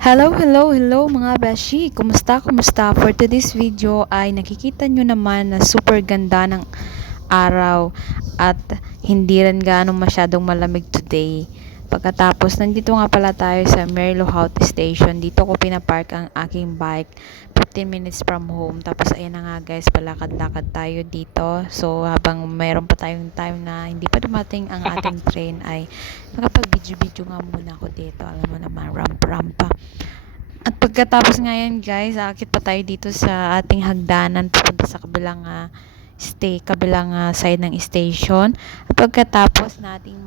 Hello, hello, hello mga beshi! Kumusta, kumusta? For today's video ay nakikita nyo naman na super ganda ng araw at hindi rin gaano masyadong malamig today. Pagkatapos, nandito nga pala tayo sa Merlo-Hout Station. Dito ko pinapark ang aking bike 15 minutes from home. Tapos ayan na nga guys, palakad-lakad tayo dito. So habang mayroon pa tayong time na hindi pa dumating ang ating train ay nakapag-video-video nga muna ako dito. Alam mo naman, ramp-rampa. At pagkatapos ngayon guys, aakit pa tayo dito sa ating hagdanan papunta sa kabilang kabilang side ng station. At pagkatapos nating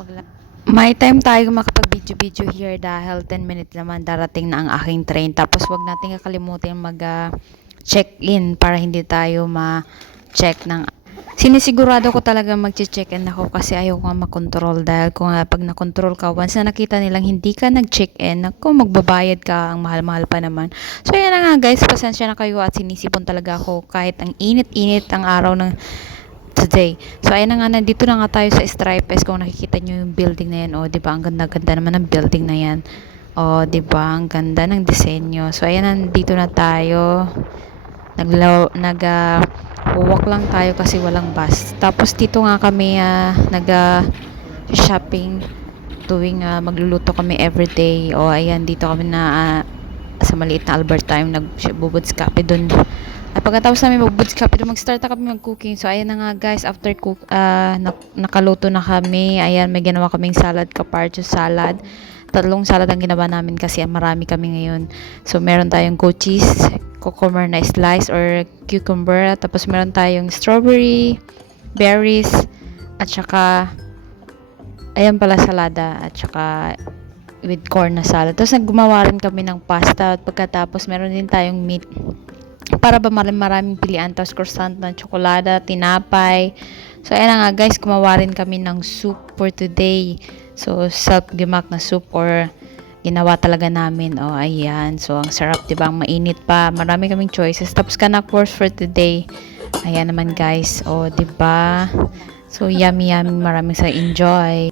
may time tayo makapag-video-video here dahil 10 minutes naman darating na ang aking train. Tapos wag nating kakalimutin mag-check-in para hindi tayo ma-check ng sinisigurado ko talaga mag-check-in ako kasi ayaw ko makontrol dahil kung pag na-control ka, once na nakita nilang hindi ka nag-check-in, ako magbabayad ka, ang mahal-mahal pa naman. So yan na nga guys, pasensya na kayo at sinisipon talaga ako kahit ang init-init ang araw ng today. So ayan na nga, nandito na nga tayo sa Stripes. Kung nakikita nyo yung building na yan, oh, 'di ba? Ang ganda-ganda naman ng building na yan. Oh, 'di ba? Ang ganda ng disenyo. So ayan, nandito na tayo. Walk lang tayo kasi walang bus. Tapos dito nga kami shopping tuwing magluluto kami everyday. O ayan, dito kami sa maliit na Albert Time nagbubuds kape doon. At pagkatapos namin magbubuds kape doon, mag-start na kami mag-cooking. So ayan na nga guys, after nakaluto na kami. Ayan, may ginawa kaming salad, carpaccio salad. 3 salad ang ginawa namin kasi marami kami ngayon. So meron tayong goat cheese, cucumber na slice or cucumber, tapos meron tayong strawberry, berries, at saka ayan pala salada, at saka with corn na salad. Tapos naggumawa rin kami ng pasta at pagkatapos meron din tayong meat para ba maraming pilian. Tapos croissant na tsokolada, tinapay. So ayan na nga guys, gumawa rin kami ng soup for today. So self-gimak na soup or ginawa talaga namin. Oh, ayan. So ang sarap, 'di ba? Ang mainit pa. Marami kaming choices. Tapos kanak course for today. Ayan naman guys. Oh, 'di ba? So yummy yummy, maraming sa enjoy.